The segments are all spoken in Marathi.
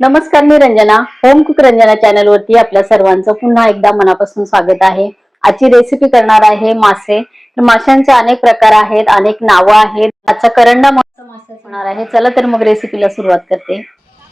नमस्कार, मी Ranjana. Home cook Ranjana channel वरती आपल्या सर्वांचं पुन्हा एकदा मनापासून स्वागत आहे. आजची रेसिपी करणार आहे मासे. तर माशांचे अनेक प्रकार आहेत, अनेक नावं आहेत. आजचा करंडा मासा होणार आहे. चला तर मग रेसिपीला सुरुवात करते.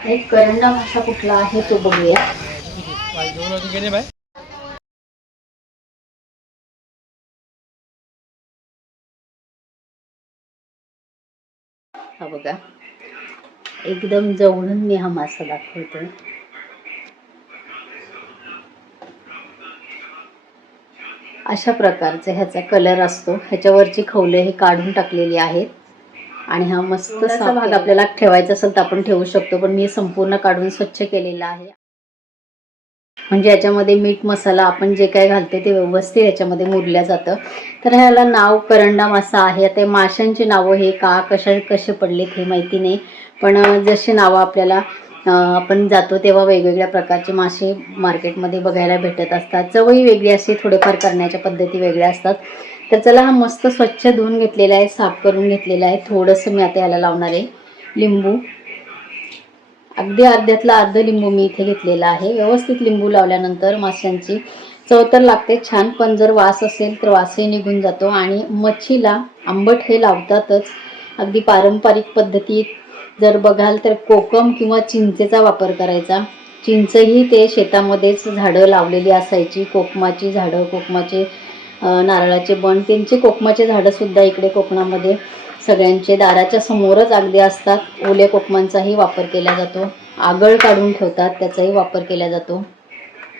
एक करंडा मासा कुठला आहे तो बघूया. हा बघा, एकदम जवळून मी हा मासा दाखवते. अशा प्रकारचा ह्याचा कलर असतो. ह्याच्यावरची खवले हे काढून टाकलेली आहेत आणि हा मस्त असा भाग आपल्याला ठेवायचा असेल तर आपण ठेवू शकतो, पण मी संपूर्ण काढून स्वच्छ केलेला आहे. म्हणजे याच्यामध्ये मीठ मसाला आपण जे काय घालते ते व्यवस्थित याच्यामध्ये मुरल्या जातं. तर ह्याला नाव करंडा मासा आहे. ते माशांची नावं हे कसे पडलेत हे माहिती नाही, पण जसे नावं आपल्याला आपण जातो तेव्हा वेगवेगळ्या प्रकारचे मासे मार्केटमध्ये बघायला भेटत असतात. चवही वेगळी असते, थोडेफार करण्याच्या पद्धती वेगळ्या असतात. तर चला, हा मस्त स्वच्छ धुवून घेतलेला आहे, साफ करून घेतलेला आहे. थोडंसं मी आता याला लावणार आहे लिंबू. अगदी अर्ध्यातला अर्ध लिंबू मी इथे घेतलेला आहे. व्यवस्थित लिंबू लावल्यानंतर माशांची चव तर लागते छान, पण जर वास असेल तर वासही निघून जातो. आणि मच्छीला आंबट हे लावतातच. अगदी पारंपरिक पद्धतीत जर बघाल तर कोकम किंवा चिंचेचा वापर करायचा. चिंचही ते शेतामध्येच झाडं लावलेली असायची. कोकमाची झाडं, कोकमाचे नारळाचे बन, त्यांचे कोकमाचे झाडंसुद्धा इकडे कोकणामध्ये सगळ्यांचे दाराच्या समोरच अगदी असतात. ओल्या कोकमांचाही वापर केला जातो. आगळ काढून ठेवतात, त्याचाही वापर केला जातो.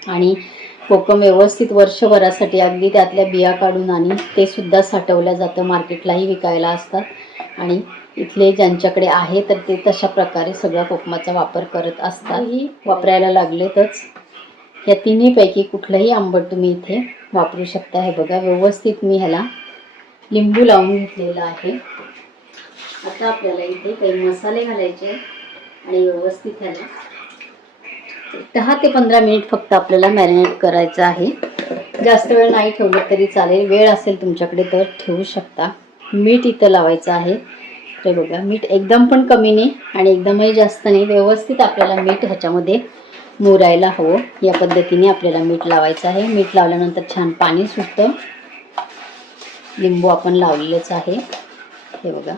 आणि कोकम व्यवस्थित वर्षभरासाठी अगदी त्यातल्या बिया काढून आणि ते सुद्धा साठवलं जातं. मार्केटलाही विकायला असतात. आणि इथले ज्यांच्याकडे आहे तर ते तशा प्रकारे सगळ्या कोकमाचा वापर करत असतात. ही वापरायला लागलेतच. या तिन्हीपैकी कुठलंही आंबट तुम्ही इथे वापरू शकता. हे बघा, व्यवस्थित मी ह्याला लिंबू लावून घेतलेला आहे. आता आपल्याला इथे काही मसाले घालायचे आणि व्यवस्थित ह्याला 10 ते 15 मिनिट फक्त आपल्याला मॅरिनेट करायचं आहे. जास्त वेळ नाही ठेवलं तरी चालेल. वेळ असेल तुमच्याकडे तर ठेवू शकता. मीठ इथं लावायचं आहे. ते बघा, मीठ एकदम पण कमी नाही आणि एकदमही जास्त नाही. व्यवस्थित आपल्याला मीठ ह्याच्यामध्ये मुरायला हवं. या पद्धतीने आपल्याला मीठ लावायचं आहे. मीठ लावल्यानंतर छान पाणी सुटतं. लिंबू आपण लावलेलंच आहे. हे बघा,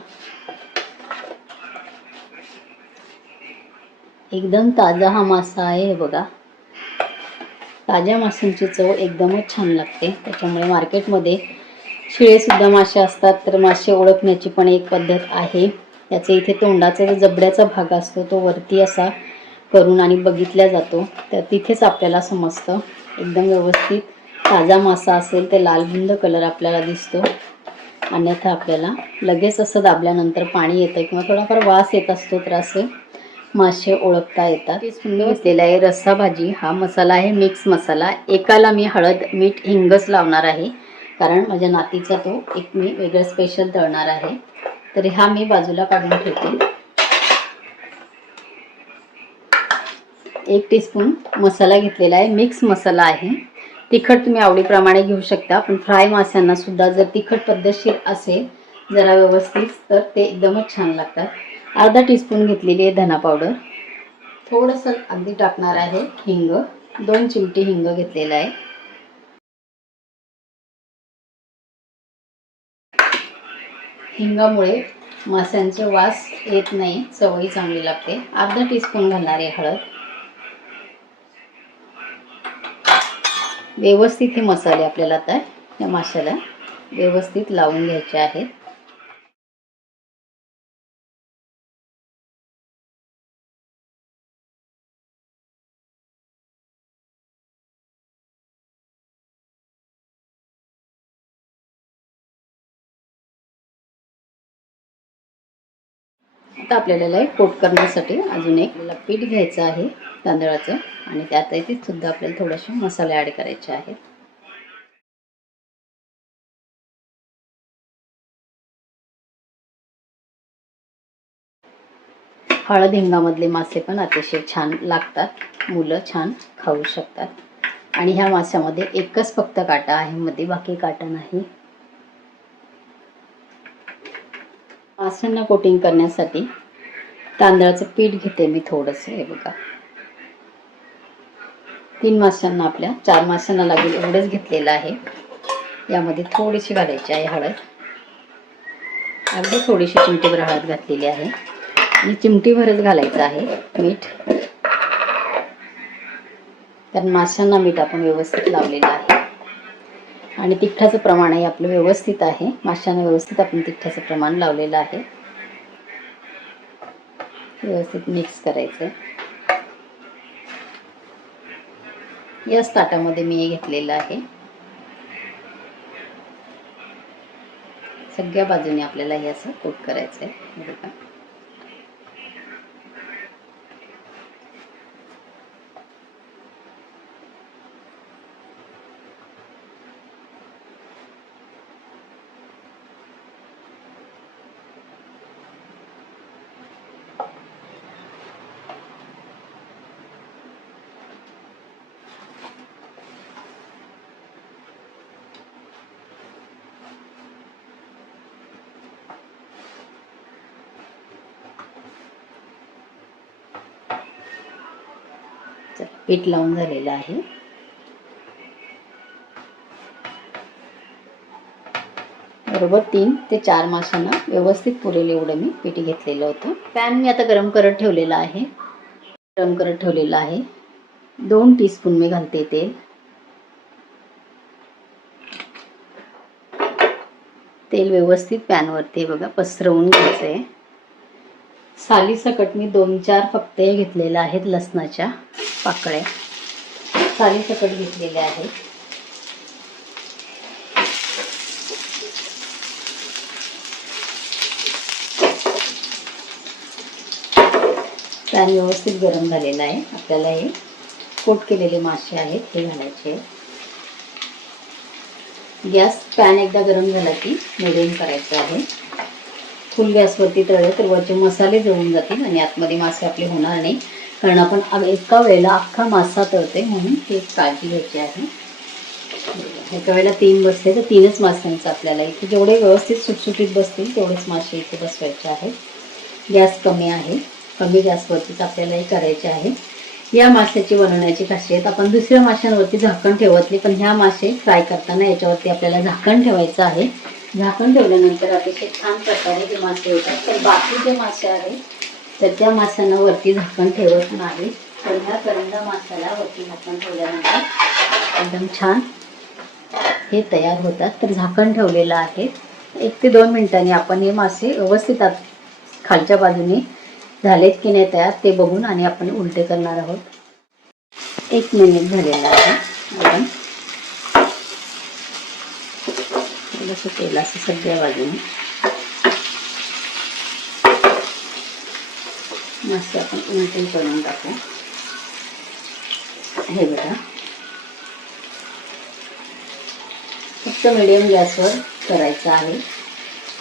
एकदम ताजा हा मासा आहे. हे बघा, ताज्या माशांची चव एकदमच छान लागते. त्याच्यामुळे मार्केटमध्ये शिळेसुद्धा मासे असतात, तर मासे ओळखण्याची पण एक पद्धत आहे. याचे इथे तोंडाचा जो जबड्याचा भाग असतो तो वरती असा करून आणि बघितला जातो, तर तिथेच आपल्याला समजतं. एकदम व्यवस्थित ताजा मासा असेल तर लालबुंद कलर आपल्याला दिसतो. अन्यथा आपल्याला लगेच असं दाबल्यानंतर पाणी येतं किंवा थोडाफार वास येत असतो, तर असे मासे ओळखता येतात. घेतलेला आहे रस्सा भाजी. हा मसाला आहे मिक्स मसाला. एकाला मी हळद, मीठ, हिंगच लावणार आहे, कारण माझ्या नातीचा तो एक मी वेगळं स्पेशल तळणार आहे. तर हा मी बाजूला काढून ठेवते. 1 टीस्पून मसाला घेतलेला आहे, मिक्स मसाला आहे. तिखट तुम्ही आवडीप्रमाणे घेऊ शकता, पण फ्राय माशांना सुद्धा जर तिखट पद्धतशीर असेल जरा व्यवस्थित तर ते एकदमच छान लागतात. अर्धा टीस्पून घेतलेली आहे धना पावडर. थोडंसं अगदी टाकणार आहे हिंग. 2 चिमटी हिंग घेतलेला आहे. हिंगामुळे माशांचे वास येत नाही, चवही चांगली लागते. अर्धा टीस्पून घालणार आहे हळद. व्यवस्थित हे मसाले आपल्याला आता या माशाला व्यवस्थित लावून घ्यायचे आहेत. आता आपल्याला कोट करण्यासाठी अजून एक पीठ घ्यायचं आहे तांदळाचं, आणि त्यातही सुद्धा आपल्याला थोडेसे मसाले ॲड करायचे आहेत. हळद हिंगामधले मासे पण अतिशय छान लागतात. मुलं छान खाऊ शकतात. आणि ह्या माशामध्ये एकच फक्त काटा आहे मध्ये, बाकी काटा नाही. माशांना कोटिंग करण्यासाठी तांदळाचं पीठ घेते मी थोडंसं. हे बघा, 3 माशांना आपल्या 4 माशांना लागेल एवढंच घेतलेलं आहे. यामध्ये थोडीशी घालायची आहे हळद. अगदी थोडीशी चिमटीभर हळद घातलेली आहे आणि चिमटीभरच घालायचं आहे मीठ. कारण माशांना मीठ आपण व्यवस्थित लावलेलं आहे आणि तिखटाचं प्रमाणही आपलं व्यवस्थित आहे. माशांना व्यवस्थित आपण तिखटाचं प्रमाण लावलेलं आहे. व्यवस्थित मिक्स करायचं. याच ताटामध्ये मी हे घेतलेलं आहे. सगळ्या बाजूने आपल्याला हे असं कोट करायचं आहे. बघा पीठ लावून झालेलं आहे. बरोबर 3 ते 4 माशांना व्यवस्थित पुरेल एवढं मी पीठ घेतलेलं होतं. पॅन मी आता गरम करत ठेवलेला आहे. 2 टीस्पून मी घालते तेल. तेल व्यवस्थित पॅनवरती बघा पसरवून घ्यायचं आहे. सालीसकट मी 2-4 फक्त घेतलेल्या आहेत लसणाच्या पाकळ्या. सालीसकट घेतलेल्या आहेत. पॅन व्यवस्थित गरम झालेला आहे. आपल्याला हे कोट केलेले मासे आहेत हे घालायचे. गॅस पॅन एकदा गरम झाला की मिडियम करायचं आहे. फुल गॅसवरती तळले तर वरचे मसाले जळून जातील आणि आतमध्ये मासे आपले होणार नाही. कारण आपण एका वेळेला अख्खा मासा तळते म्हणून ही काळजी घ्यायची आहे. एका वेळेला 3 बसले तर 3च माशांचं आपल्याला इथे जेवढे व्यवस्थित सुटसुटीत बसतील तेवढेच मासे इथे बसवायचे आहेत. गॅस कमी आहे. कमी गॅसवरतीच आपल्याला हे करायचे आहे. या माशाची बनवण्याची खासियत आपण दुसऱ्या माशांवरती झाकण ठेवत नाही, पण ह्या मासे फ्राय करताना याच्यावरती आपल्याला झाकण ठेवायचं आहे. झाकण ठेवल्यानंतर अतिशय छान प्रकारे हे मासे होतात. तर बाकी जे मासे आहेत तर त्या माशांना वरती झाकण ठेवत नाही. तर ह्या करंदा माशाला वरती झाकण ठेवल्यानंतर एकदम छान हे तयार होतात. तर झाकण ठेवलेलं आहे. 1 ते 2 मिनिटांनी आपण हे मासे व्यवस्थित खालच्या बाजूने झालेत की नाही तयार ते बघून आणि आपण उलटे करणार आहोत. 1 मिनिट झालेला आहे. आपण थोडंसं तेल असं सगळ्या बाजूने मासे आपण उलटे करून टाकू. हे बघा फक्त मिडियम गॅसवर करायचं आहे.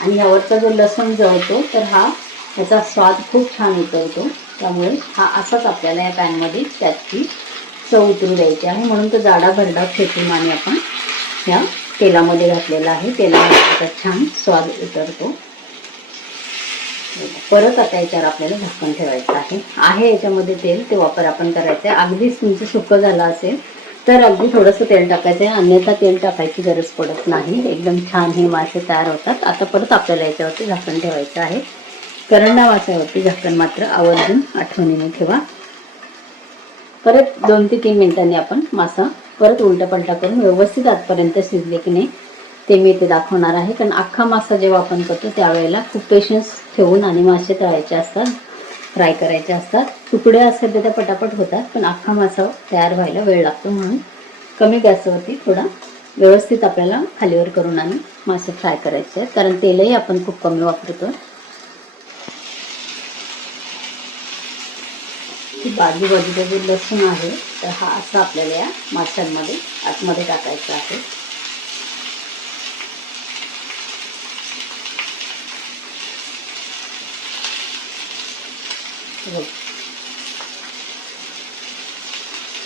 आणि यावरचा जो लसूण जळतो तर याचा स्वाद खूप छान उतरतो. त्यामुळे हा असाच आपल्याला या पॅनमध्ये त्याची चव उतरू द्यायची आहे. म्हणून तो जाडा भरडा फेटून आणि आपण या तेलामध्ये घातलेला आहे. तेलामध्ये त्याचा छान स्वाद उतरतो. परत आता याच्यावर आपल्याला झाकण ठेवायचं आहे. याच्यामध्ये तेल ते वापर आपण करायचं आहे. अगदीच तुमचं सुकं झालं असेल तर अगदी थोडंसं तेल टाकायचं आहे. अन्यथा तेल टाकायची गरज पडत नाही. एकदम छान हे मासे तयार होतात. आता परत आपल्याला याच्यावरती झाकण ठेवायचं आहे. करंडा माशावरती झाकण मात्र आवर्जून आठवणीने ठेवा. परत 2 ते 3 मिनिटांनी आपण मासा परत उलटापलटा करून व्यवस्थित आतपर्यंत शिजले की नाही ते मी इथे दाखवणार आहे. कारण अख्खा मासा जेव्हा आपण करतो त्यावेळेला खूप पेशन्स ठेवून आणि मासे तळायचे असतात, फ्राय करायचे असतात. तुकडे असेल तर त्या पटापट होतात, पण अख्खा मासा तयार व्हायला वेळ लागतो. म्हणून कमी गॅसवरती थोडा व्यवस्थित आपल्याला खालीवर करून आणि मासे फ्राय करायचे आहेत. कारण तेलही आपण खूप कमी वापरतो. बाजूबाजूचा जो लसूण आहे तर हा असा आपल्याला या माशांमध्ये आतमध्ये टाकायचा आहे.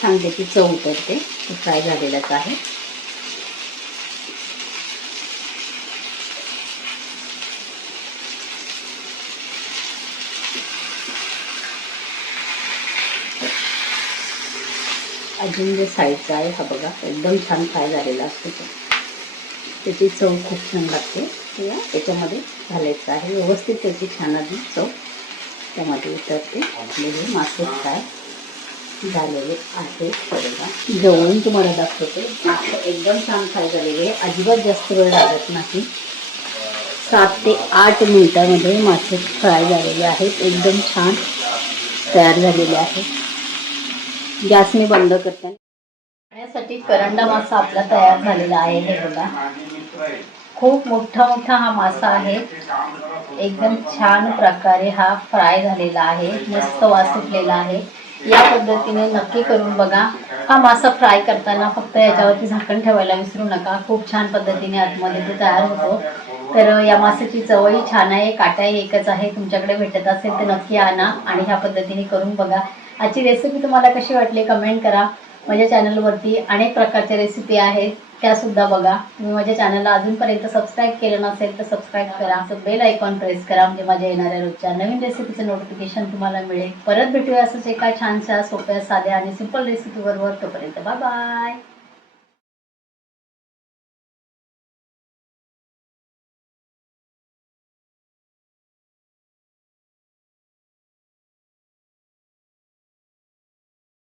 छान त्याची चव उतरते. फ्राय झालेलाच आहे. अजून जे साईडचा आहे हा बघा एकदम छान फ्राय झालेला असतो तो, त्याची चव खूप छान लागते. त्याच्यामध्ये घालायचं आहे व्यवस्थित, त्याची छान आधी चव त्यामध्ये उतरते. आपले हे मासे फ्राय झालेले आहे बघा. जेवण तुम्हाला दाखवते, एकदम छान फ्राय झालेले आहे, अजिबात जास्त वेळ लागत नाही. 7 ते 8 मिनिटामध्ये मासे फ्राय झालेले आहेत, एकदम छान तयार झालेले आहेत. गॅस मी बंद करते. खाण्यासाठी करंडा मासा आपला तयार झालेला आहे. हे बघा खूप मोठा मोठा हा मासा आहे, एकदम छान प्रकारे हा फ्राय झालेला आहे, मस्त वास सुटलेला आहे. या पद्धतीने नक्की करून बघा. हा मासा फ्राय करताना फक्त याच्यावरती झाकण ठेवायला विसरू नका, खूप छान पद्धतीने आतमध्ये तो तयार होतो. तर या माशाची चवही छान आहे, काटाही एकच आहे. तुमच्याकडे भेटत असेल तर नक्की आणा आणि ह्या पद्धतीने करून बघा. आजची रेसिपी तुम्हाला कशी वाटली कमेंट करा. माझ्या चॅनलवरती अनेक प्रकारच्या रेसिपी आहेत, त्यासुद्धा बघा. तुम्ही माझ्या चॅनलला अजूनपर्यंत सबस्क्राईब केलं नसेल तर सबस्क्राईब करा, बेल आयकॉन प्रेस करा, म्हणजे माझ्या येणाऱ्या रोजच्या नवीन रेसिपीचं नोटिफिकेशन तुम्हाला मिळेल. परत भेटूया असंच एका छानशा सोप्या साध्या आणि सिंपल रेसिपीबरोबर. तोपर्यंत बाय बाय.